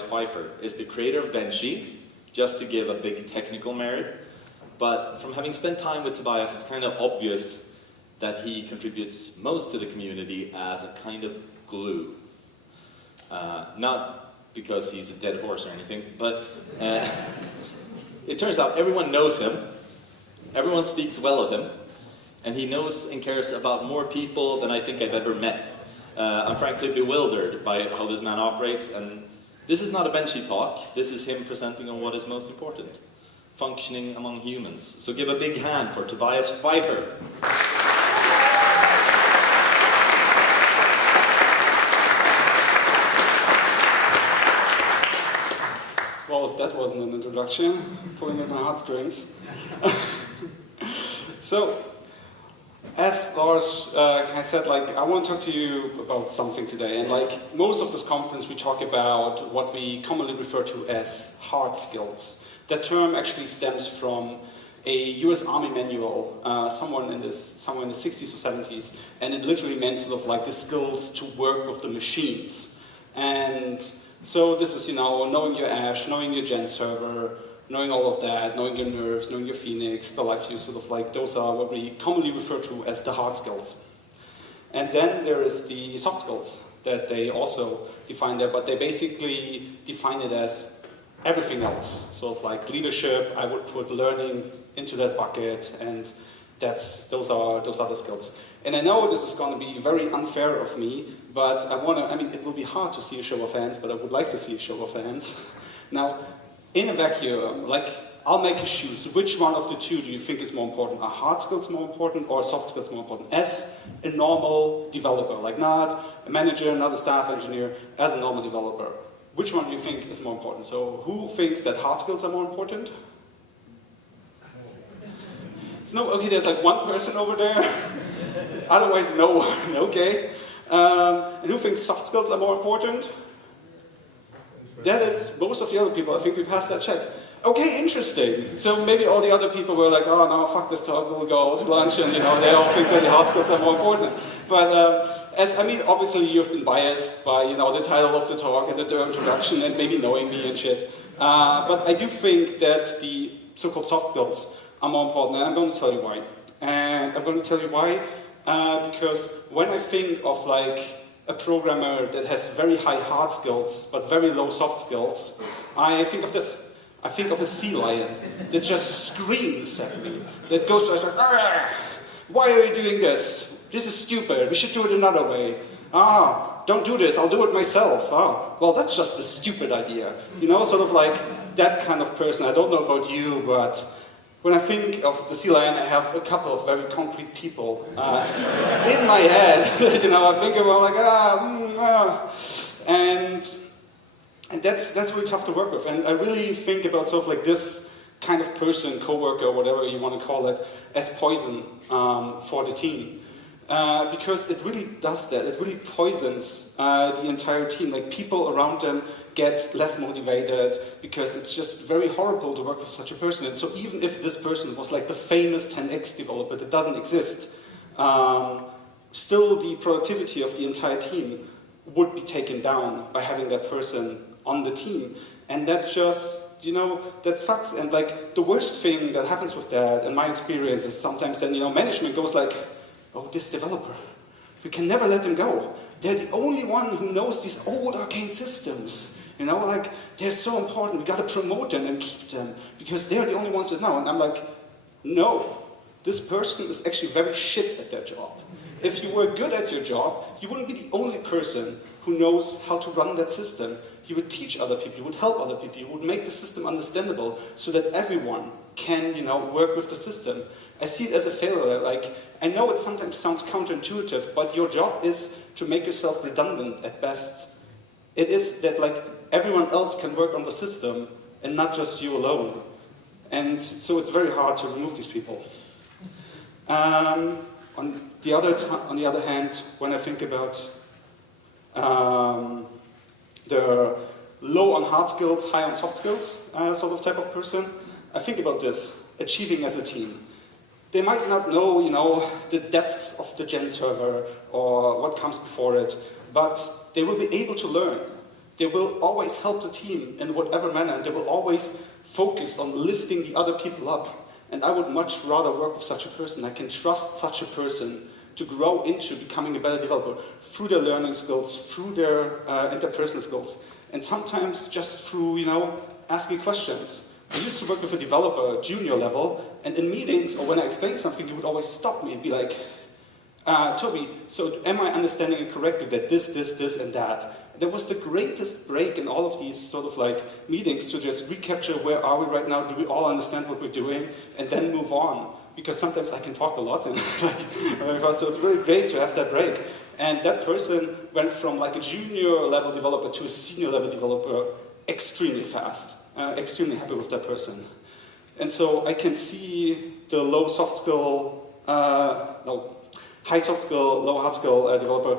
Tobias Pfeiffer, is the creator of Benchy, just to give a big technical merit. But from having spent time with Tobias, it's kind of obvious that he contributes most to the community as a kind of glue. Not because he's a dead horse or anything, but it turns out everyone knows him, everyone speaks well of him, and he knows and cares about more people than I think I've ever met. I'm frankly bewildered by how this man operates, and this is not a Benchy talk, this is him presenting on what is most important, functioning among humans. So give a big hand for Tobias Pfeiffer. Well, if that wasn't an introduction, pulling at my heartstrings. So, as Lars said, I want to talk to you about something today. And most of this conference, we talk about what we commonly refer to as hard skills. That term actually stems from a US Army manual, somewhere in the 60s or 70s, and it literally meant sort of the skills to work with the machines. And so this is, knowing your Ash, knowing your Gen server, knowing all of that, knowing your nerves, knowing your Phoenix, the life view, sort of those are what we commonly refer to as the hard skills. And then there is the soft skills that they also define there, but they basically define it as everything else. Sort of leadership, I would put learning into that bucket, and those are the skills. And I know this is going to be very unfair of me, but it will be hard to see a show of hands, but I would like to see a show of hands. Now, in a vacuum, I'll make you choose. Which one of the two do you think is more important? Are hard skills more important or soft skills more important? As a normal developer, not a manager, not a staff engineer, as a normal developer, which one do you think is more important? So who thinks that hard skills are more important? Okay, there's one person over there. Otherwise, no one, okay. And who thinks soft skills are more important? That is most of the other people. I think we passed that check. Okay, interesting. So maybe all the other people were like, oh no, fuck this talk, we'll go to lunch, and they all think that the hard skills are more important. But obviously you've been biased by the title of the talk and the introduction and maybe knowing me and shit. But I do think that the so-called soft skills are more important, and I'm going to tell you why. And I'm going to tell you why because when I think of a programmer that has very high hard skills but very low soft skills, I think of this. I think of a sea lion that just screams at me, that goes like, why are you doing this? This is stupid, we should do it another way. Don't do this, I'll do it myself. Well, that's just a stupid idea. Sort of that kind of person. I don't know about you, but when I think of the sea lion, I have a couple of very concrete people in my head. I think about and that's really tough to work with. And I really think about sort of this kind of person, coworker, whatever you want to call it, as poison for the team. Because it really does that. It really poisons the entire team. People around them get less motivated because it's just very horrible to work with such a person. And so even if this person was the famous 10x developer that doesn't exist, still the productivity of the entire team would be taken down by having that person on the team. And that just, that sucks. And the worst thing that happens with that, in my experience, is sometimes then, management goes oh, this developer, we can never let them go. They're the only one who knows these old arcane systems. They're so important, we gotta promote them and keep them, because they're the only ones that know. And I'm no, this person is actually very shit at their job. If you were good at your job, you wouldn't be the only person who knows how to run that system. You would teach other people, you would help other people, you would make the system understandable so that everyone can, work with the system. I see it as a failure. I know it sometimes sounds counterintuitive, but your job is to make yourself redundant at best. It is that everyone else can work on the system and not just you alone. And so it's very hard to remove these people. On the other hand, when I think about the low on hard skills, high on soft skills sort of type of person, I think about this, achieving as a team. They might not know, the depths of the Gen server or what comes before it, but they will be able to learn. They will always help the team in whatever manner, and they will always focus on lifting the other people up. And I would much rather work with such a person. I can trust such a person to grow into becoming a better developer through their learning skills, through their interpersonal skills, and sometimes just through, asking questions. I used to work with a developer, junior level, and in meetings or when I explained something, he would always stop me and be like, Toby, so am I understanding it correctly that this, and that? There was the greatest break in all of these sort of like meetings to just recapture where are we right now, do we all understand what we're doing, and then move on. Because sometimes I can talk a lot, and so it's really great to have that break. And that person went from like a junior level developer to a senior level developer extremely fast. Extremely happy with that person. And so I can see the high soft skill, low hard skill developer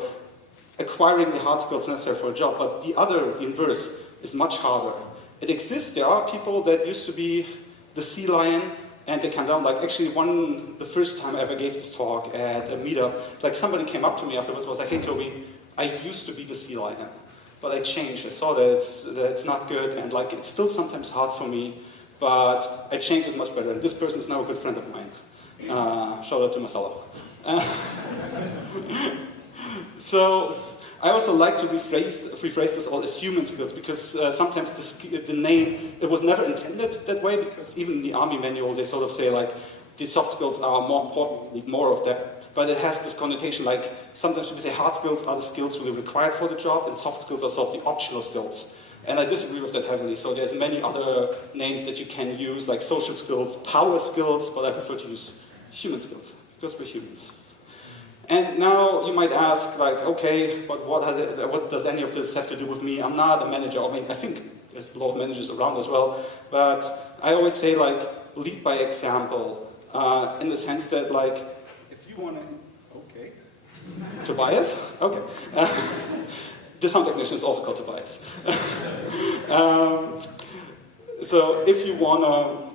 acquiring the hard skills necessary for a job, but the inverse is much harder. It exists, there are people that used to be the sea lion, and they come down, like actually the first time I ever gave this talk at a meetup, like somebody came up to me afterwards and was like, hey Toby, I used to be the sea lion, but I changed. I saw that it's not good, and like it's still sometimes hard for me, but I changed it much better. And this person is now a good friend of mine. Shout out to Marcelo. So I also like to rephrase this all as human skills, because sometimes the name, it was never intended that way, because even in the army manual they sort of say like, the soft skills are more important, need more of that. But it has this connotation like, sometimes people say hard skills are the skills really required for the job, and soft skills are sort of the optional skills. And I disagree with that heavily. So there's many other names that you can use, like social skills, power skills, but I prefer to use human skills, because we're humans. And now you might ask, like, okay, but what does any of this have to do with me? I'm not a manager. I mean, I think there's a lot of managers around as well. But I always say, like, lead by example, in the sense that, like, if you want to... Okay. Tobias? Okay. The sound technician is also called Tobias. So if you want to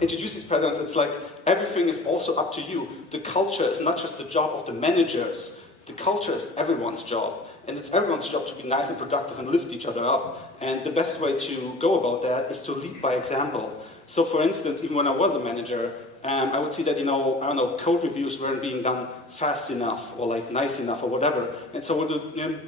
introduce these patterns, it's like everything is also up to you. The culture is not just the job of the managers. The culture is everyone's job. And it's everyone's job to be nice and productive and lift each other up. And the best way to go about that is to lead by example. So for instance, even when I was a manager, I would see that, code reviews weren't being done fast enough or like nice enough or whatever. And so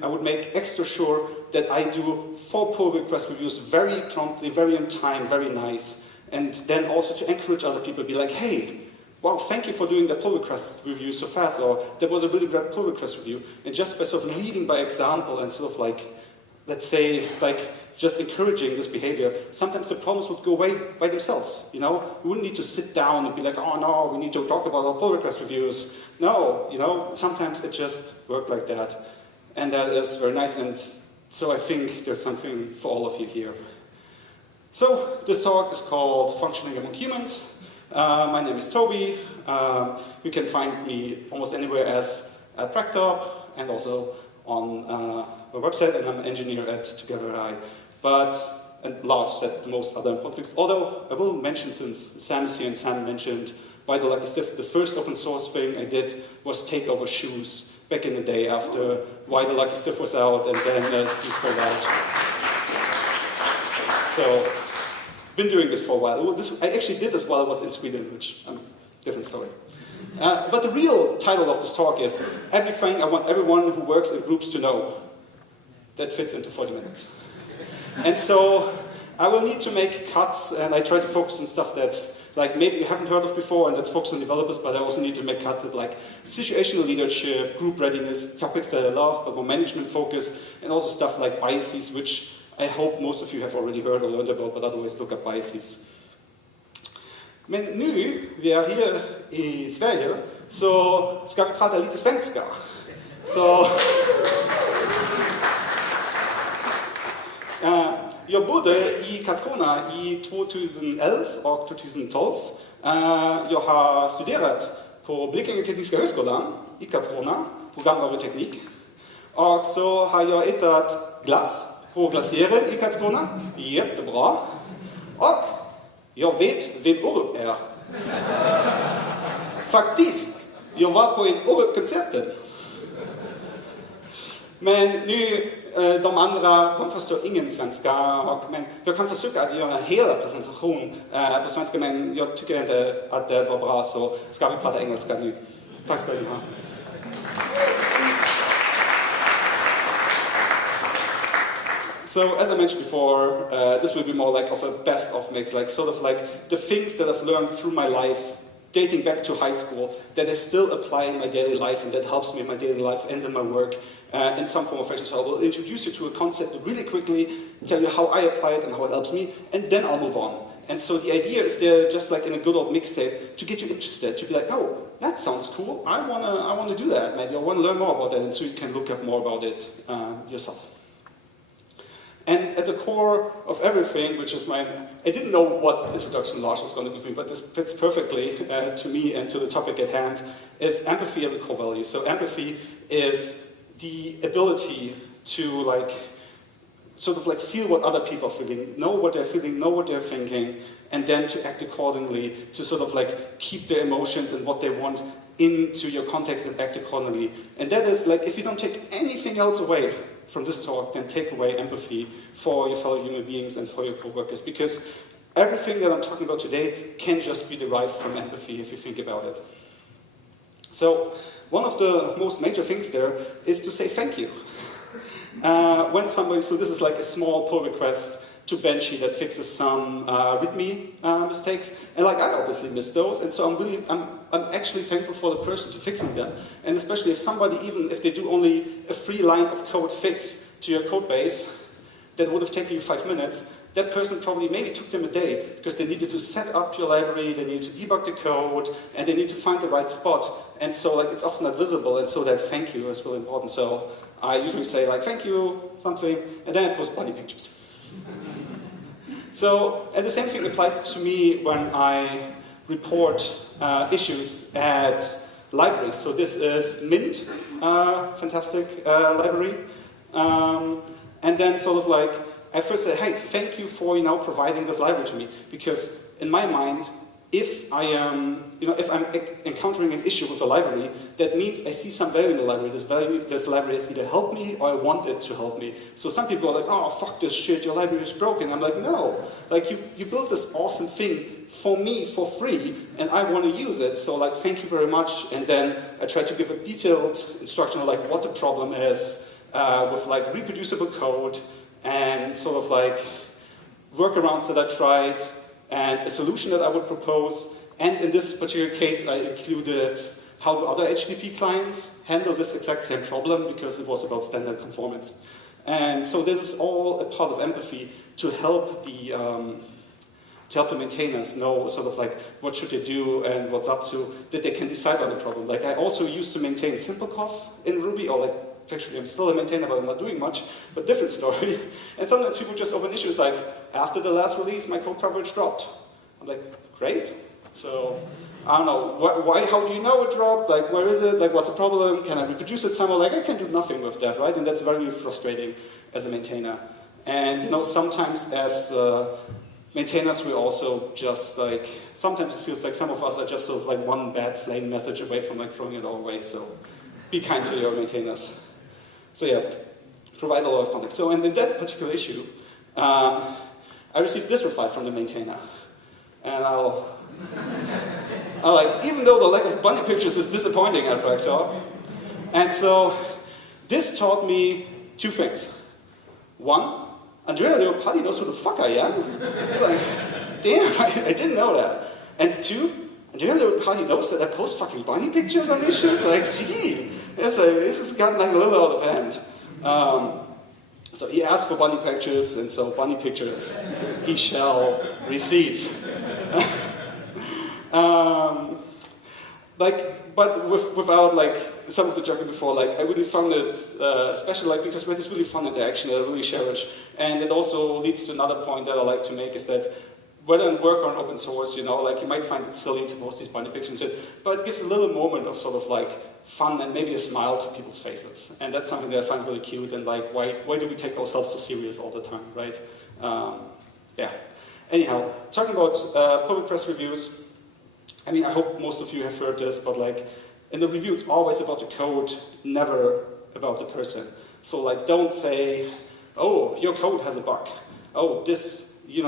I would make extra sure that I do 4 pull request reviews very promptly, very on time, very nice. And then also to encourage other people, be like, hey, wow, thank you for doing the pull request review so fast, or that was a really great pull request review. And just by sort of leading by example and sort of like, let's say, like just encouraging this behavior, sometimes the problems would go away by themselves, We wouldn't need to sit down and be like, oh no, we need to talk about our pull request reviews. No, sometimes it just worked like that. And that is very nice, and so I think there's something for all of you here. So, this talk is called Functioning Among Humans. My name is Toby. You can find me almost anywhere as Practop, and also on my website, and I'm an engineer at Together AI. And last at the most other important things. Although I will mention, since Sam is here and Sam mentioned Why the Lucky Stiff, the first open source thing I did was take over shoes back in the day after Why the Lucky Stiff was out, and then Steve pulled out. So, been doing this for a while. I actually did this while I was in Sweden, which different story. But the real title of this talk is Everything I Want Everyone Who Works in Groups to Know. That fits into 40 minutes. And so I will need to make cuts, and I try to focus on stuff that's like maybe you haven't heard of before, and that's focused on developers, but I also need to make cuts at like situational leadership, group readiness, topics that I love, but more management focus, and also stuff like biases, which I hope most of you have already heard or learned about, but otherwise look up biases. Men nu vi är här i Sverige så ska vi prata lite svenska. Så jag bodde i Karlskrona i 2011 och 2012. Jag har studerat på Blekinge Tekniska högskolan i Karlskrona, programvaruteknik. Och så har jag ätit glass på glacieren i Karlskrona. Jättebra. Och jag vet vem Orup är. Faktiskt, jag var på en Orup-konserten. Men nu de förstår ingen svenska men jag kan försöka att göra en hela presentation på svenska men jag tycker inte att det var bra så ska vi prata engelska nu. Tack ska ni ha. So as I mentioned before, this will be more like of a best of mix, like sort of like the things that I've learned through my life, dating back to high school, that I still apply in my daily life and that helps me in my daily life and in my work in some form of fashion. So I will introduce you to a concept really quickly, tell you how I apply it and how it helps me, and then I'll move on. And so the idea is there, just like in a good old mixtape, to get you interested, to be like, oh, that sounds cool, I wanna do that, maybe I wanna learn more about that, and so you can look up more about it yourself. And at the core of everything, which is I didn't know what introduction Lars was going to give me, but this fits perfectly to me and to the topic at hand, is empathy as a core value. So empathy is the ability to sort of feel what other people are feeling, know what they're feeling, know what they're thinking, and then to act accordingly, to sort of keep their emotions and what they want into your context and act accordingly. And that is if you don't take anything else away from this talk, then take away empathy for your fellow human beings and for your co-workers, because everything that I'm talking about today can just be derived from empathy if you think about it. So one of the most major things there is to say thank you. When somebody, so this is like a small pull request to Benchy that fixes some README mistakes, and I obviously missed those, and so I'm actually thankful for the person to fixing them, and especially if somebody, even if they do only a 3 line of code fix to your code base, that would have taken you 5 minutes, that person probably maybe took them a day, because they needed to set up your library, they needed to debug the code, and they need to find the right spot, and so it's often not visible, and so that thank you is really important. So I usually say thank you, something, and then I post bunny pictures. So, and the same thing applies to me when I report issues at libraries. So this is Mint, fantastic library. And then sort of I first said, hey, thank you for providing this library to me, because in my mind, if I am, if I'm encountering an issue with a library, that means I see some value in the library. This library has either helped me or I want it to help me. So some people are like, oh, fuck this shit, your library is broken. I'm like, no, you built this awesome thing for me for free, and I want to use it. So thank you very much. And then I try to give a detailed instruction on what the problem is with reproducible code and sort of workarounds that I tried, and a solution that I would propose. And in this particular case, I included how do other HTTP clients handle this exact same problem, because it was about standard conformance. And so this is all a part of empathy to help the maintainers know sort of what should they do and what's up to, that they can decide on the problem. I also used to maintain SimpleCoff in Ruby, or actually I'm still a maintainer, but I'm not doing much, but different story. And sometimes people just open issues after the last release, my code coverage dropped. I'm like, great. So, I don't know, why, how do you know it dropped? Where is it? What's the problem? Can I reproduce it somewhere? I can do nothing with that, right? And that's very frustrating as a maintainer. And, sometimes as maintainers, we also just sometimes it feels like some of us are just sort of one bad flame message away from throwing it all away. So, be kind to your maintainers. So yeah, provide a lot of context. So in that particular issue, I received this reply from the maintainer. And even though the lack of bunny pictures is disappointing at Fractal. And so this taught me 2 things. 1, Andrea Leopardi knows who the fuck I am. It's damn, I didn't know that. And 2, Andrea Leopardi knows that I post fucking bunny pictures on issues? Gee. This has gotten a little out of hand. So he asked for bunny pictures, and so bunny pictures he shall receive. But without some of the joking before, I really found it special, because we had this really fun interaction that I really cherish, and it also leads to another point that I like to make, is that whether in work or in open source, you might find it silly to post these bunny pictures, but it gives a little moment of sort of fun and maybe a smile to people's faces. And that's something that I find really cute, and why do we take ourselves so serious all the time, right? Yeah. Anyhow, talking about pull request reviews, I hope most of you have heard this, but in the review it's always about the code, never about the person. So like, don't say, oh, your code has a bug. Oh, this, you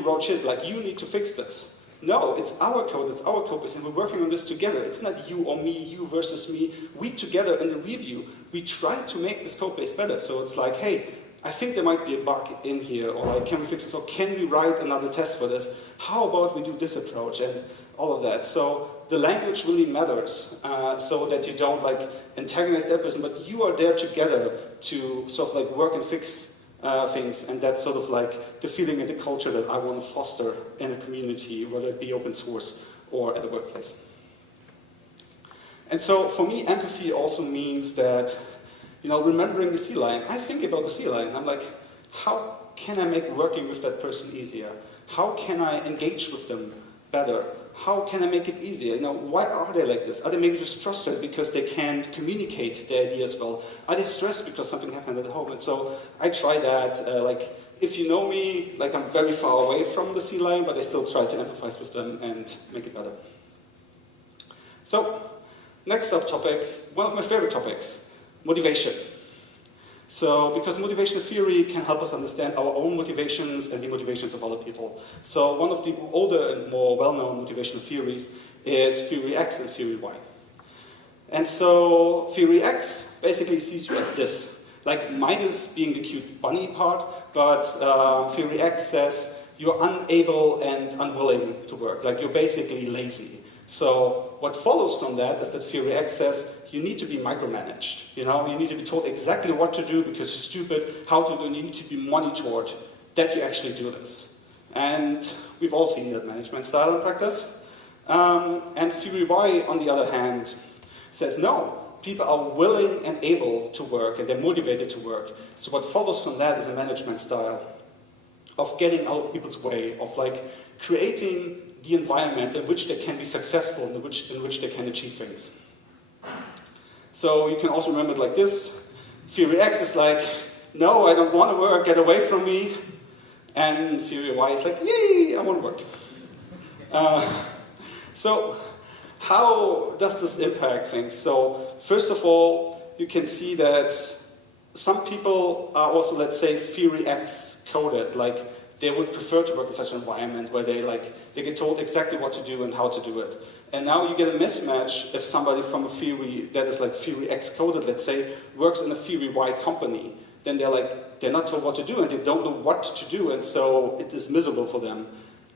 wrote shit, like you need to fix this. No, it's our code, it's our code base, and we're working on this together. It's not you or me, you versus me. We together in the review, we try to make this code base better. So it's like, hey, I think there might be a bug in here, or like, can we fix this, or can we write another test for this? How about we do this approach, and all of that. So the language really matters, so that you don't like antagonize that person, but you are there together to sort of like work and fix things, and that's sort of like the feeling and the culture that I want to foster in a community, whether it be open source or at the workplace. And so for me, empathy also means that, remembering the sea lion, I think about the sea lion. I'm like, how can I make working with that person easier? How can I engage with them better? How can I make it easier? Why are they like this? Are they maybe just frustrated because they can't communicate their ideas well? Are they stressed because something happened at home? And so I try that. Like, if you know me, like I'm very far away from the sea lion, but I still try to empathize with them and make it better. So, next up topic, one of my favorite topics, motivation. So, because motivational theory can help us understand our own motivations and the motivations of other people. So, one of the older and more well-known motivational theories is theory X and theory Y. And so, theory X basically sees you as this, like minus being the cute bunny part, but theory X says you're unable and unwilling to work, like you're basically lazy. So, what follows from that is that theory X says you need to be micromanaged. You need to be told exactly what to do because you're stupid, how to do, and you need to be monitored that you actually do this. And we've all seen that management style in practice. And theory Y, on the other hand, says no, people are willing and able to work, and they're motivated to work. So what follows from that is a management style of getting out of people's way, of like creating the environment in which they can be successful, in which they can achieve things. So you can also remember it like this. Theory X is like, no, I don't want to work, get away from me. And theory Y is like, yay, I want to work. So how does this impact things? So first of all, you can see that some people are also, let's say, theory X coded, like they would prefer to work in such an environment where they get told exactly what to do and how to do it. And now you get a mismatch if somebody from a theory that is like theory X coded, let's say, works in a theory Y company. Then they're not told what to do and they don't know what to do, and so it is miserable for them.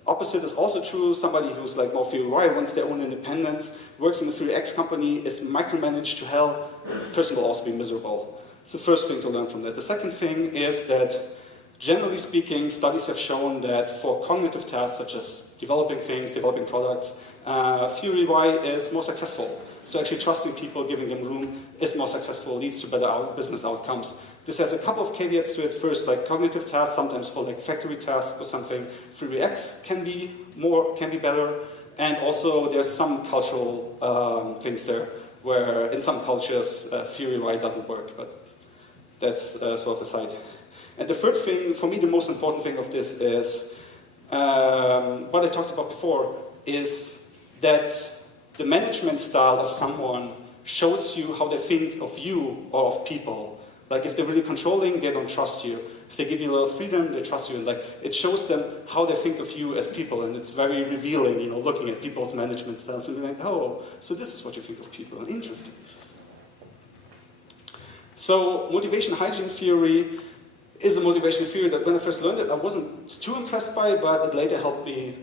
Opposite is also true. Somebody who's like more theory Y, wants their own independence, works in a theory X company, is micromanaged to hell, the person will also be miserable. It's the first thing to learn from that. The second thing is that, generally speaking, studies have shown that for cognitive tasks such as developing things, developing products, theory Y is more successful. So actually trusting people, giving them room is more successful, leads to better business outcomes. This has a couple of caveats to it. First, like cognitive tasks, sometimes for like factory tasks or something, theory X can be better. And also there's some cultural things there, where in some cultures theory Y doesn't work, but that's sort of aside. And the third thing, for me the most important thing of this is, what I talked about before, is that the management style of someone shows you how they think of you or of people. Like if they're really controlling, they don't trust you. If they give you a little freedom, they trust you. And like it shows them how they think of you as people, and it's very revealing, looking at people's management styles and being like, oh, so this is what you think of people. Interesting. So motivation hygiene theory is a motivation theory that when I first learned it, I wasn't too impressed by, but it later helped me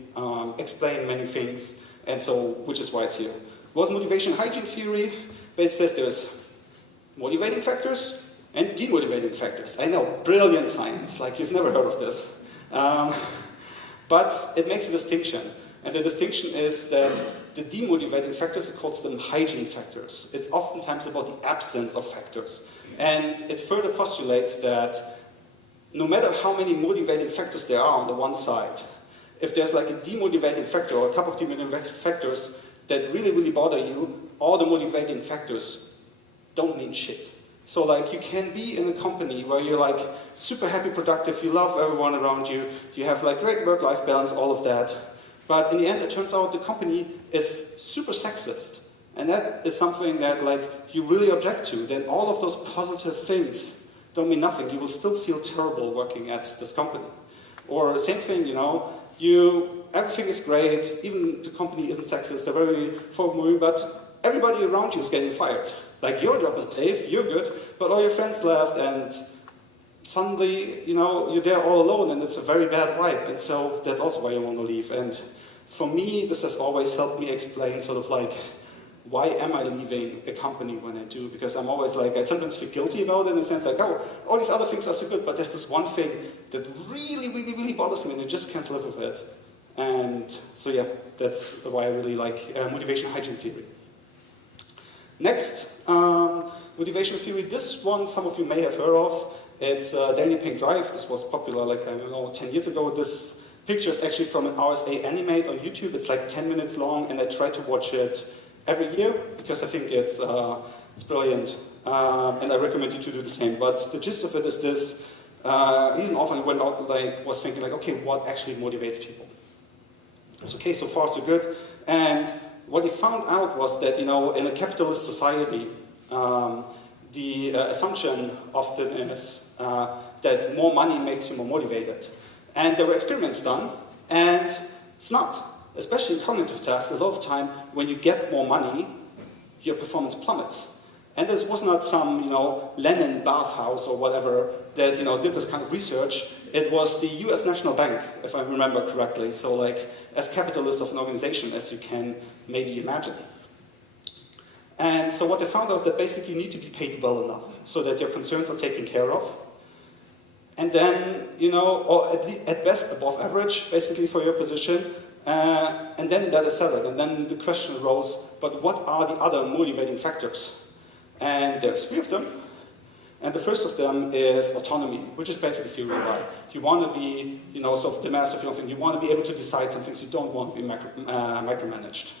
explain many things, and so, which is why it's here. What's motivation hygiene theory? Basically says there's motivating factors and demotivating factors. I know, brilliant science, like you've never heard of this. But it makes a distinction, and the distinction is that the demotivating factors, it calls them hygiene factors. It's oftentimes about the absence of factors. And it further postulates that no matter how many motivating factors there are on the one side, if there's like a demotivating factor or a couple of demotivating factors that really, really bother you, all the motivating factors don't mean shit. So like you can be in a company where you're like super happy, productive, you love everyone around you, you have like great work-life balance, all of that. But in the end, it turns out the company is super sexist. And that is something that like you really object to. Then all of those positive things don't mean nothing. You will still feel terrible working at this company. Or same thing, you know, everything is great, even the company isn't sexist, they're very forward-moving, but everybody around you is getting fired. Like your job is safe, you're good, but all your friends left, and suddenly, you know, you're there all alone, and it's a very bad vibe. And so that's also why you want to leave. And for me, this has always helped me explain sort of like, why am I leaving a company when I do? Because I'm always like, I sometimes feel guilty about it in the sense like, oh, all these other things are so good, but there's this one thing that really, really, really bothers me and I just can't live with it. And so yeah, that's why I really like motivation hygiene theory. Next, motivation theory. This one some of you may have heard of. It's Daniel Pink Drive. This was popular like, I don't know, 10 years ago. This picture is actually from an RSA animate on YouTube. It's like 10 minutes long and I try to watch it every year, because I think it's brilliant, and I recommend you to do the same. But the gist of it is this: he's an author who went out was thinking like, okay, what actually motivates people? It's okay, so far so good. And what he found out was that, you know, in a capitalist society, the assumption often is that more money makes you more motivated. And there were experiments done, and it's not. Especially in cognitive tasks, a lot of time, when you get more money, your performance plummets. And this was not some, you know, Lenin bathhouse or whatever that, you know, did this kind of research. It was the US National Bank, if I remember correctly. So like, as capitalist of an organization as you can maybe imagine. And so what they found out that basically you need to be paid well enough so that your concerns are taken care of. And then, you know, or at best above average, basically for your position. And then that is settled, and then the question arose, but what are the other motivating factors? And there's 3 of them, and the first of them is autonomy, which is basically theory of why. You want to be, you know, sort of the master of your own thing. You want to be able to decide some things. You don't want to be micromanaged.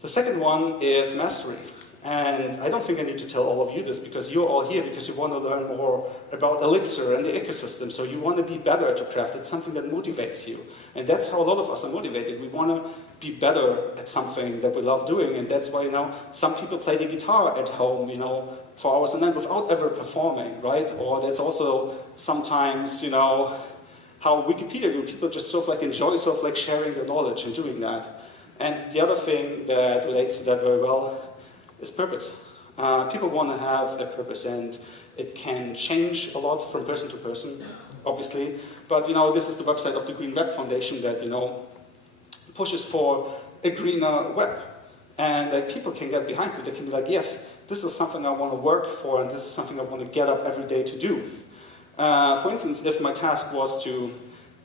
The second one is mastery. And I don't think I need to tell all of you this, because you're all here because you want to learn more about Elixir and the ecosystem. So you want to be better at your craft. It's something that motivates you. And that's how a lot of us are motivated. We want to be better at something that we love doing. And that's why, you know, some people play the guitar at home, you know, for hours and then without ever performing, right? Or that's also sometimes, you know, how Wikipedia group, people just sort of like enjoy sort of like sharing their knowledge and doing that. And the other thing that relates to that very well is purpose. People want to have a purpose, and it can change a lot from person to person, obviously. But, you know, this is the website of the Green Web Foundation that, you know, pushes for a greener web. And people can get behind it. They can be like, yes, this is something I want to work for, and this is something I want to get up every day to do. For instance, if my task was to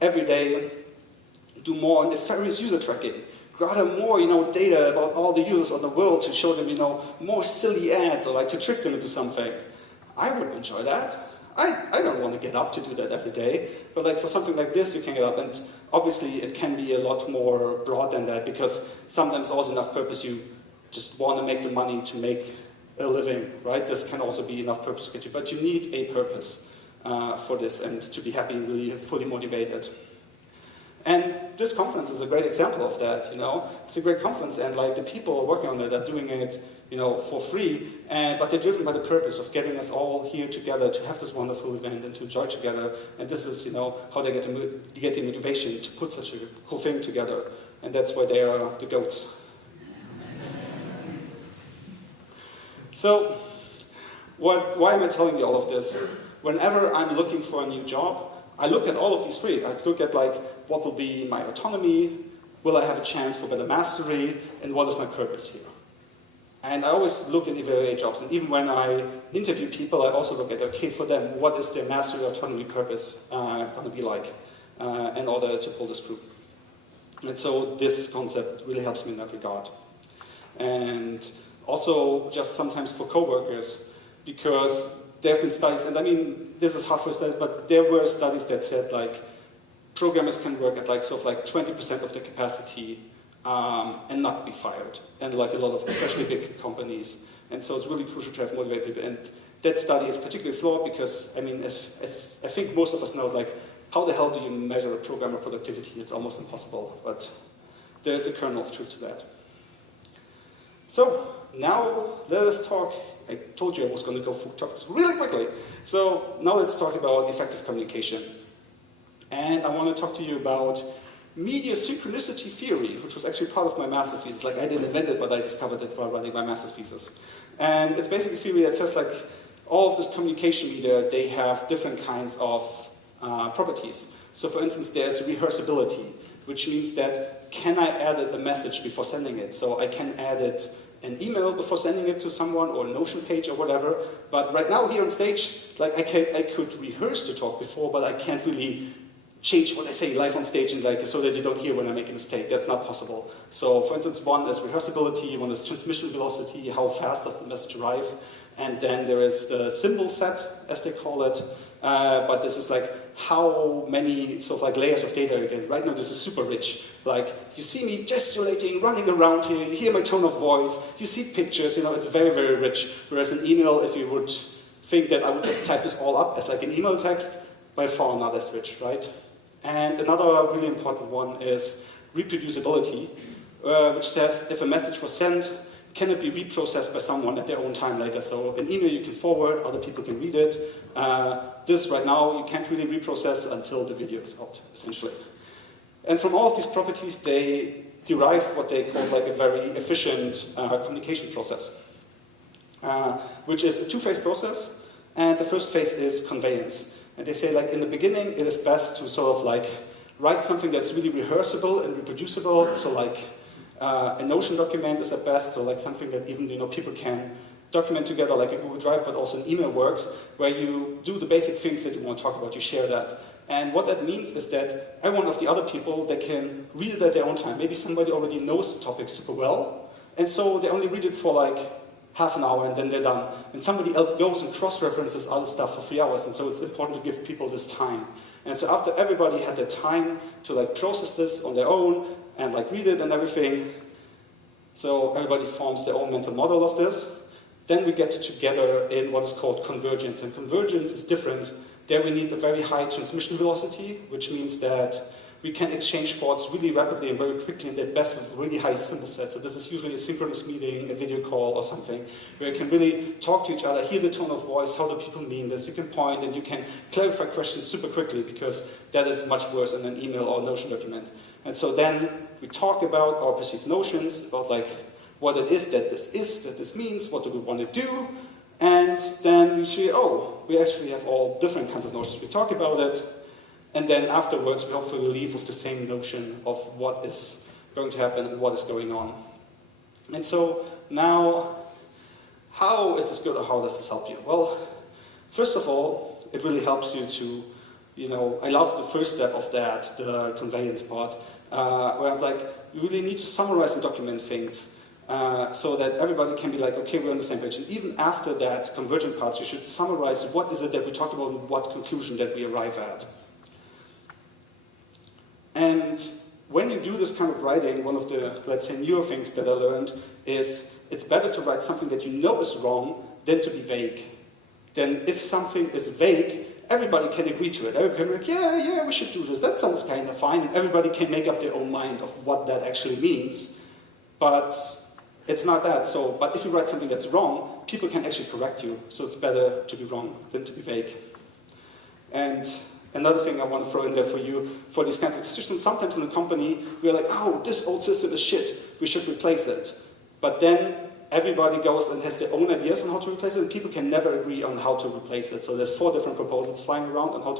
every day do more nefarious user tracking, gather more, you know, data about all the users of the world to show them, you know, more silly ads or like to trick them into something, I would enjoy that. I don't want to get up to do that every day, but like for something like this, you can get up, and obviously it can be a lot more broad than that, because sometimes also enough purpose you just want to make the money to make a living, right? This can also be enough purpose to get you, but you need a purpose for this and to be happy and really fully motivated. And this conference is a great example of that, you know. It's a great conference, and like the people working on it are doing it, you know, for free, but they're driven by the purpose of getting us all here together to have this wonderful event and to enjoy together. And this is, you know, how they get the motivation to put such a cool thing together. And that's why they are the goats. So, why am I telling you all of this? Whenever I'm looking for a new job, I look at all of these 3. I look at like, what will be my autonomy? Will I have a chance for better mastery? And what is my purpose here? And I always look and evaluate jobs. And even when I interview people, I also look at, okay, for them, what is their mastery, autonomy, purpose going to be like in order to pull this through? And so this concept really helps me in that regard. And also just sometimes for coworkers, because there have been studies, and I mean, this is hard for studies, but there were studies that said like, programmers can work at like sort of like 20% of their capacity and not be fired. And like a lot of, especially big companies. And so it's really crucial to have motivated people. And that study is particularly flawed because, I mean, as I think most of us know, like, how the hell do you measure a programmer productivity? It's almost impossible. But there is a kernel of truth to that. So now let us talk. I told you I was going to go through topics really quickly. So now let's talk about effective communication. And I want to talk to you about media synchronicity theory, which was actually part of my master's thesis. Like, I didn't invent it, but I discovered it while writing my master's thesis. And it's basically a theory that says, like, all of this communication media, they have different kinds of properties. So for instance, there's rehearsability, which means that can I edit a message before sending it? So I can edit an email before sending it to someone, or a Notion page or whatever. But right now here on stage, like, I could rehearse the talk before, but I can't really change what I say live on stage and like so that you don't hear when I make a mistake. That's not possible. So for instance, one is rehearsability, one is transmission velocity, how fast does the message arrive, and then there is the symbol set, as they call it, but this is like how many sort of like layers of data again. Right now this is super rich. Like, you see me gesticulating, running around here, you hear my tone of voice, you see pictures, you know, it's very, very rich. Whereas an email, if you would think that I would just type this all up as like an email text, by far not as rich, right? And another really important one is reproducibility, which says if a message was sent, can it be reprocessed by someone at their own time later? So an email you can forward, other people can read it. This right now you can't really reprocess until the video is out, essentially. And from all of these properties, they derive what they call like a very efficient communication process, which is a two-phase process. And the first phase is conveyance. And they say, like, in the beginning, it is best to sort of like write something that's really rehearsable and reproducible. So like a Notion document is at best, so like something that even, you know, people can document together, like a Google Drive, but also an email works, where you do the basic things that you want to talk about, you share that. And what that means is that every one of the other people, they can read it at their own time. Maybe somebody already knows the topic super well, and so they only read it for like half an hour and then they're done. And somebody else goes and cross-references other stuff for 3 hours, and so it's important to give people this time. And so after everybody had their time to like process this on their own and like read it and everything, so everybody forms their own mental model of this, then we get together in what is called convergence. And convergence is different. There we need a very high transmission velocity, which means that we can exchange thoughts really rapidly and very quickly, and at best with really high symbol sets. So this is usually a synchronous meeting, a video call or something, where you can really talk to each other, hear the tone of voice, how do people mean this, you can point and you can clarify questions super quickly, because that is much worse than an email or Notion document. And so then we talk about our perceived notions, about like what it is that this means, what do we want to do, and then we see, oh, we actually have all different kinds of notions. We talk about it, and then afterwards, we hopefully leave with the same notion of what is going to happen and what is going on. And so now, how is this good, or how does this help you? Well, first of all, it really helps you to, you know, I love the first step of that, the conveyance part, where I'm like, you really need to summarize and document things so that everybody can be like, okay, we're on the same page. And even after that convergent parts, you should summarize what is it that we talked about and what conclusion that we arrive at. And when you do this kind of writing, one of the, let's say, newer things that I learned is it's better to write something that you know is wrong than to be vague. Then if something is vague, everybody can agree to it. Everybody can be like, yeah, we should do this. That sounds kind of fine. And everybody can make up their own mind of what that actually means. But it's not that. So, but if you write something that's wrong, people can actually correct you. So it's better to be wrong than to be vague. And another thing I want to throw in there for you, for these kinds of decisions, sometimes in a company, we're like, oh, this old system is shit, we should replace it. But then everybody goes and has their own ideas on how to replace it, and people can never agree on how to replace it. So there's 4 different proposals flying around on how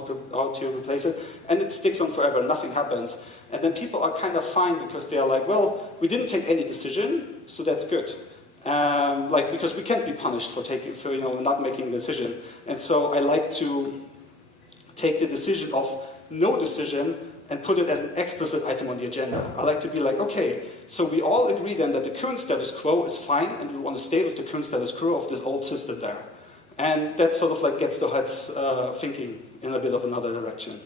to replace it, and it sticks on forever, nothing happens. And then people are kind of fine because they're like, well, we didn't take any decision, so that's good. Because we can't be punished for not making a decision. And so I like to take the decision of no decision and put it as an explicit item on the agenda. I like to be like, okay, so we all agree then that the current status quo is fine, and we want to stay with the current status quo of this old system there. And that sort of like gets the heads thinking in a bit of another direction.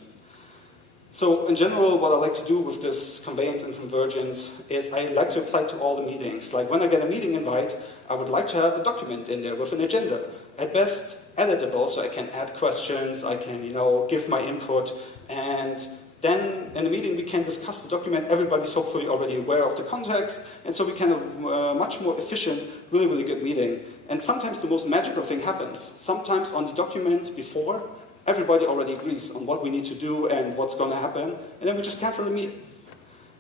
So in general, what I like to do with this conveyance and convergence is I like to apply to all the meetings. Like when I get a meeting invite, I would like to have a document in there with an agenda. At best, editable, so I can add questions, I can, give my input, and Then in a meeting we can discuss the document, everybody's hopefully already aware of the context, and so we can have a much more efficient, really, really good meeting. And sometimes the most magical thing happens. Sometimes on the document before, everybody already agrees on what we need to do and what's going to happen, and then we just cancel the meeting.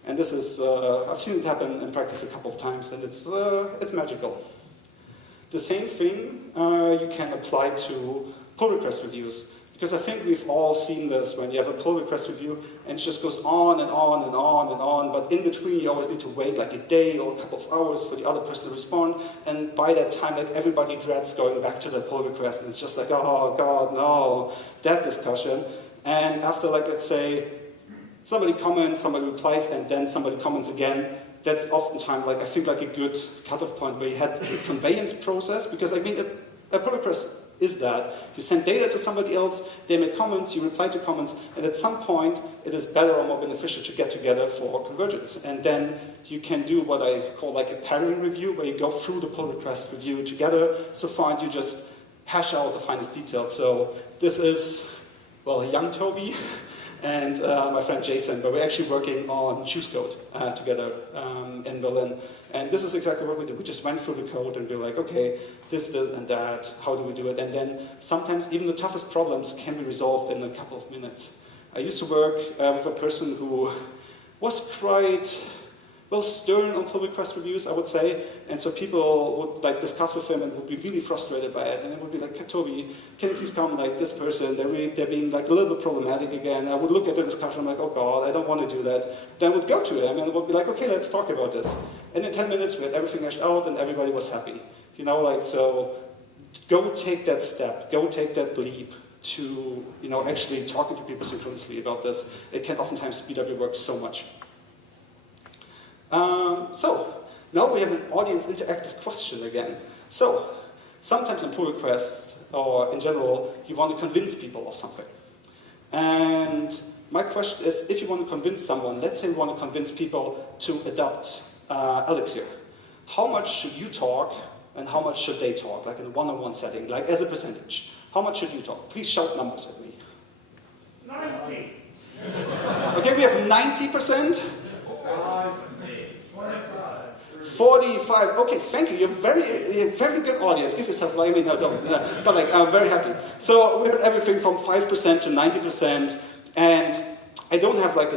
And this is, I've seen it happen in practice a couple of times, and it's magical. The same thing you can apply to pull request reviews. Because I think we've all seen this when you have a pull request review and it just goes on and on and on and on, but in between you always need to wait like a day or a couple of hours for the other person to respond, and by that time like everybody dreads going back to the pull request, and it's just like, oh god, no, that discussion. And after like, let's say, somebody comments, somebody replies, and then somebody comments again, that's oftentimes like, I think like a good cutoff point where you had the conveyance process, because I mean, a pull request is that you send data to somebody else, they make comments, you reply to comments, and at some point it is better or more beneficial to get together for convergence. And then you can do what I call like a pairing review, where you go through the pull request review together, so far you just hash out the finest details. So this is, well, young Toby and my friend Jason, but we're actually working on choose code together in Berlin. And this is exactly what we do. We just went through the code and we're like, okay, this, and that, how do we do it? And then sometimes even the toughest problems can be resolved in a couple of minutes. I used to work with a person who was quite, well, stern on pull request reviews, I would say. And so people would like discuss with him and would be really frustrated by it. And it would be like, Toby, can you please come, like this person, they're being like a little bit problematic again. I would look at the discussion, I'm like, oh God, I don't want to do that. Then I would go to him and it would be like, okay, let's talk about this. And in 10 minutes we had everything hashed out and everybody was happy. You know, like, so go take that step, go take that leap to, you know, actually talking to people synchronously about this. It can oftentimes speed up your work so much. So, now we have an audience interactive question again. So, sometimes in pull requests, or in general, you want to convince people of something. And my question is, if you want to convince someone, let's say you want to convince people to adopt Elixir, how much should you talk and how much should they talk, like in a one-on-one setting, like as a percentage? How much should you talk? Please shout numbers at me. 90. Okay, we have 90%. 25. 45. Okay, thank you. You're very good audience. Give yourself, I mean, no, don't. But like, I'm very happy. So we have everything from 5% to 90%, and I don't have like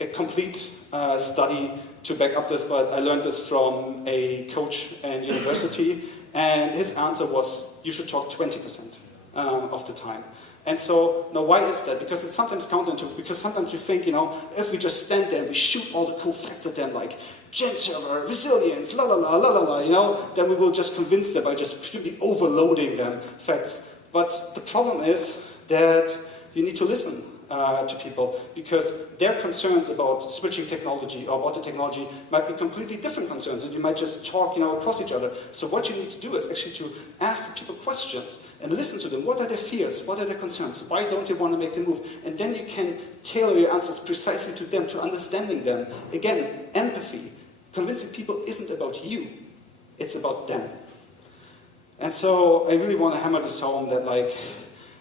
a complete study to back up this, but I learned this from a coach in university, and his answer was, you should talk 20% of the time. And so, now why is that? Because it's sometimes counterintuitive, because sometimes we think, you know, if we just stand there and we shoot all the cool facts at them, like gen server, resilience, la la la, la la la, you know, then we will just convince them by just purely overloading them facts. But the problem is that you need to listen to people, because their concerns about switching technology or about the technology might be completely different concerns, and you might just talk, you know, across each other. So what you need to do is actually to ask people questions and listen to them. What are their fears? What are their concerns? Why don't they want to make the move? And then you can tailor your answers precisely to them, to understanding them. Again, empathy. Convincing people isn't about you, it's about them. And so I really want to hammer this home that, like,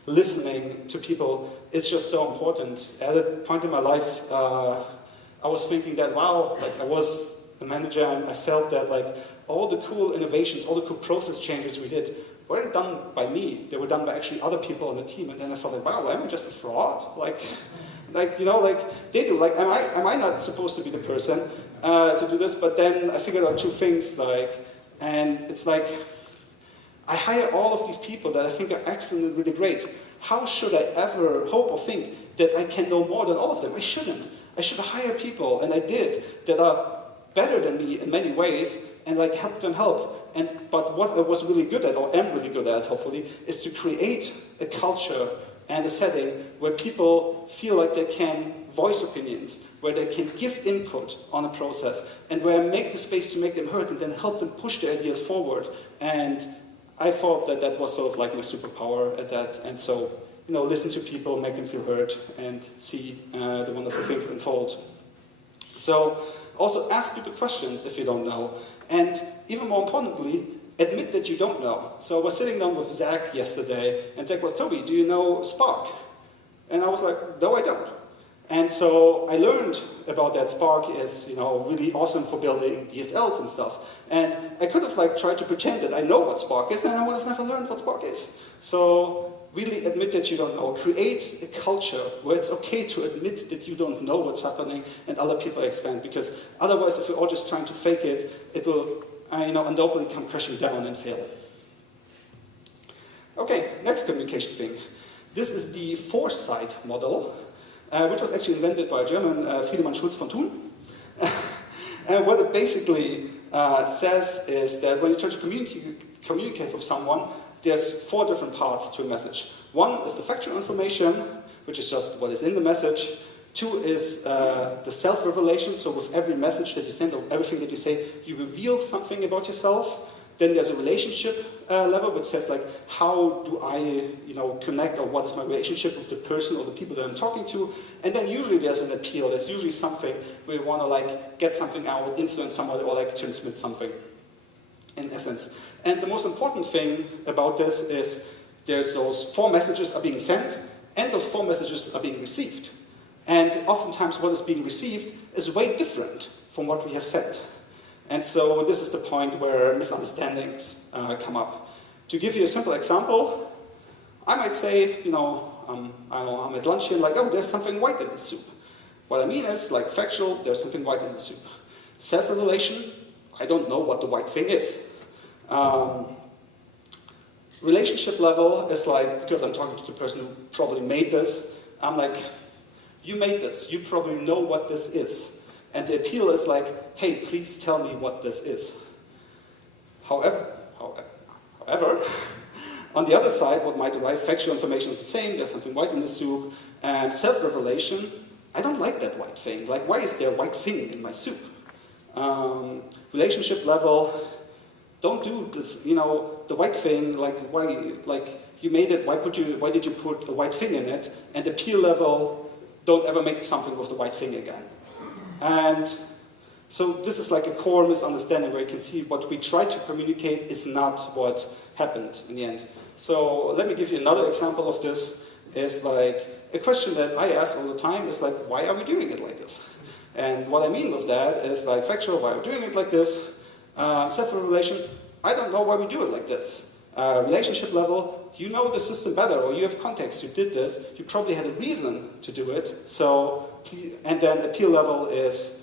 listening to people is just so important. At a point in my life, I was thinking that, wow, like I was a manager and I felt that like all the cool innovations, all the cool process changes we did weren't done by me. They were done by actually other people on the team. And then I felt like, wow, am I just a fraud? Like, you know, like they do. Like, am I not supposed to be the person to do this? But then I figured out two things, like, and it's like, I hire all of these people that I think are excellent and really great. How should I ever hope or think that I can know more than all of them? I shouldn't. I should hire people, and I did, that are better than me in many ways, and like help them help. But what I was really good at, or am really good at, hopefully, is to create a culture and a setting where people feel like they can voice opinions, where they can give input on a process, and where I make the space to make them heard, and then help them push their ideas forward. And I thought that that was sort of like my superpower at that, and so, you know, listen to people, make them feel heard, and see the wonderful things unfold. So, also ask people questions if you don't know, and even more importantly, admit that you don't know. So I was sitting down with Zach yesterday, and Zach was, Toby, do you know Spark? And I was like, no, I don't. And so I learned about that Spark is, really awesome for building DSLs and stuff. And I could have tried to pretend that I know what Spark is, and I would have never learned what Spark is. So really admit that you don't know. Create a culture where it's okay to admit that you don't know what's happening and other people expand. Because otherwise, if we're all just trying to fake it, it will, undoubtedly come crashing down and fail. Okay, next communication thing. This is the foresight model, which was actually invented by a German, Friedemann Schulz von Thun. And what it basically says is that when you try to communicate with someone, there's 4 different parts to a message. 1 is the factual information, which is just what is in the message. 2 is the self-revelation, so with every message that you send or everything that you say, you reveal something about yourself. Then there's a relationship level, which says how do I, connect, or what is my relationship with the person or the people that I'm talking to. And then usually there's an appeal. There's usually something where you want to get something out, influence somebody, or transmit something, in essence. And the most important thing about this is there's those 4 messages are being sent, and those 4 messages are being received. And oftentimes what is being received is way different from what we have sent. And so this is the point where misunderstandings come up. To give you a simple example, I might say, I'm at lunch here, oh, there's something white in the soup. What I mean is, factual, there's something white in the soup. Self-revelation, I don't know what the white thing is. Relationship level is because I'm talking to the person who probably made this, I'm you made this, you probably know what this is. And the appeal is hey, please tell me what this is. However, on the other side, what might arrive, factual information is the same, there's something white in the soup, and self-revelation, I don't like that white thing. Why is there a white thing in my soup? Relationship level, don't do this, the white thing, why, you made it, why did you put the white thing in it? And appeal level, don't ever make something with the white thing again. And so this is a core misunderstanding where you can see what we try to communicate is not what happened in the end. So let me give you another example of this. Is a question that I ask all the time is why are we doing it like this? And what I mean with that is factual, why are we doing it like this? Self-revelation, I don't know why we do it like this. Relationship level, you know the system better, or you have context, you did this, you probably had a reason to do it. So, and then appeal level is,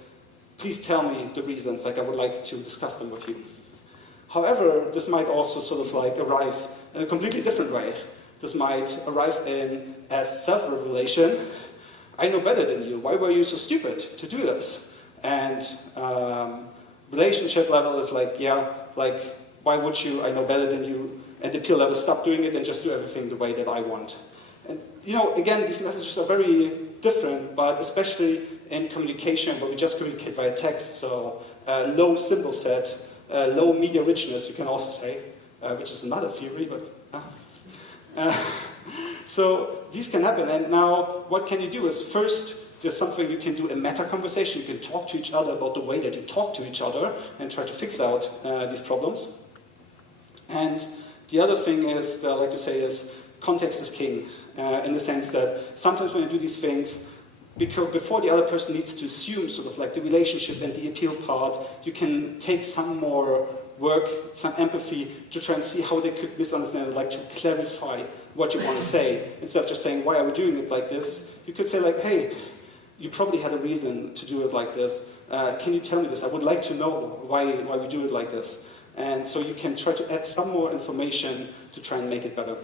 please tell me the reasons, I would like to discuss them with you. However, this might also sort of arrive in a completely different way. This might arrive in as self-revelation. I know better than you. Why were you so stupid to do this? And relationship level is why would you? I know better than you. And the appeal level, stop doing it and just do everything the way that I want. And again, these messages are very different, but especially in communication, where we just communicate via text, so low symbol set, low media richness, you can also say, which is another theory, but so these can happen. And now, what can you do is first, there's something you can do, a meta conversation. You can talk to each other about the way that you talk to each other and try to fix out these problems. And the other thing is, that I like to say is, context is king, in the sense that sometimes when you do these things, because before the other person needs to assume sort of the relationship and the appeal part, you can take some more work, some empathy to try and see how they could misunderstand it, to clarify what you want to say. Instead of just saying, why are we doing it like this? You could say hey, you probably had a reason to do it like this. Can you tell me this? I would like to know why we do it like this. And so you can try to add some more information to try and make it better.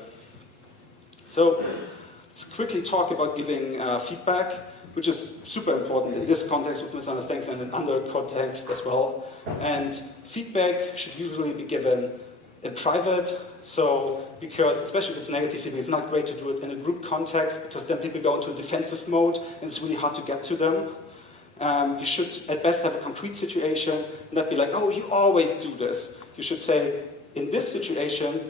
So let's quickly talk about giving feedback, which is super important in this context with misunderstandings and in other context as well. And feedback should usually be given in private, so because, especially if it's negative feedback, it's not great to do it in a group context, because then people go into a defensive mode and it's really hard to get to them. You should at best have a concrete situation and not be oh, you always do this. You should say, in this situation,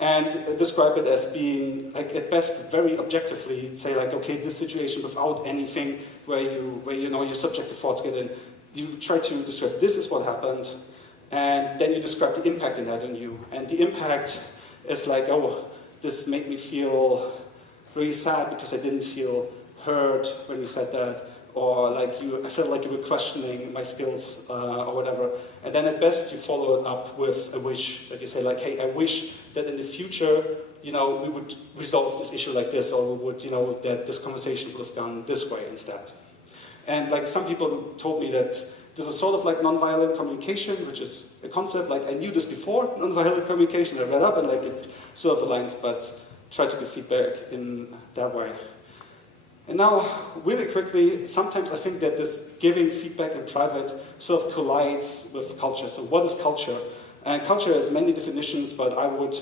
and describe it as being, at best, very objectively, say okay, this situation without anything where your subjective thoughts get in. You try to describe, this is what happened, and then you describe the impact it had on you. And the impact is oh, this made me feel very sad because I didn't feel hurt when you said that, or like I felt like you were questioning my skills or whatever. And then at best you follow it up with a wish, that you say like, hey, I wish that in the future, we would resolve this issue like this, or we would, that this conversation would have gone this way instead. And like some people told me that this is sort of like nonviolent communication, which is a concept, like I knew this before, nonviolent communication, I read up and like it sort of aligns, but try to give feedback in that way. And now, really quickly, sometimes I think that this giving feedback in private sort of collides with culture. So what is culture? And culture has many definitions, but I would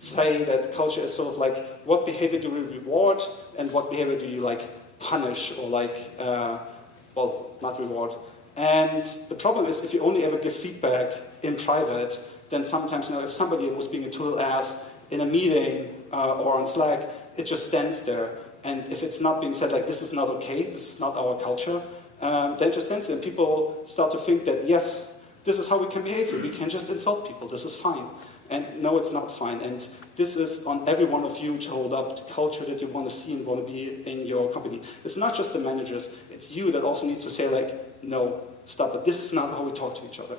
say that culture is sort of like what behavior do we reward and what behavior do you like punish or like, well, not reward. And the problem is if you only ever give feedback in private, then sometimes, if somebody was being a total ass in a meeting or on Slack, it just stands there. And if it's not being said like, this is not okay, this is not our culture, then it just stands there. And people start to think that, yes, this is how we can behave. We can just insult people. This is fine. And no, it's not fine. And this is on every one of you to hold up the culture that you want to see and want to be in your company. It's not just the managers. It's you that also needs to say like, no, stop it. This is not how we talk to each other.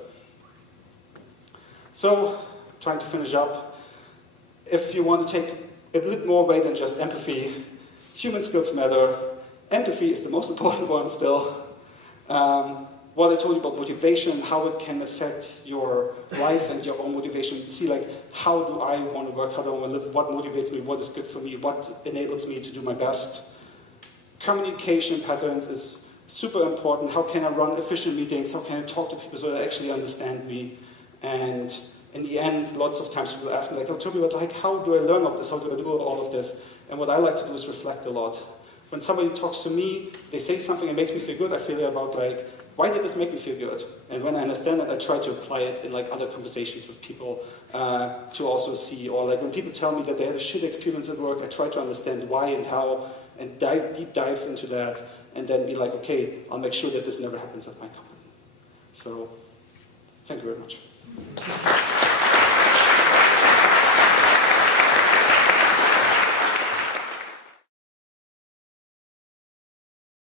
So, trying to finish up, if you want to take a bit more weight than just empathy, human skills matter. Empathy is the most important one still. What I told you about motivation, how it can affect your life and your own motivation. See, like, how do I want to work? How do I want to live? What motivates me? What is good for me? What enables me to do my best? Communication patterns is super important. How can I run efficient meetings? How can I talk to people so they actually understand me? And in the end, lots of times people ask me, like, oh, Tobias, like, how do I learn of this? How do I do all of this? And what I like to do is reflect a lot. When somebody talks to me, they say something that makes me feel good, I feel about, like, why did this make me feel good? And when I understand that, I try to apply it in, like, other conversations with people to also see. Or, like, when people tell me that they had a shit experience at work, I try to understand why and how, and deep dive into that, and then be like, okay, I'll make sure that this never happens at my company. So, thank you very much.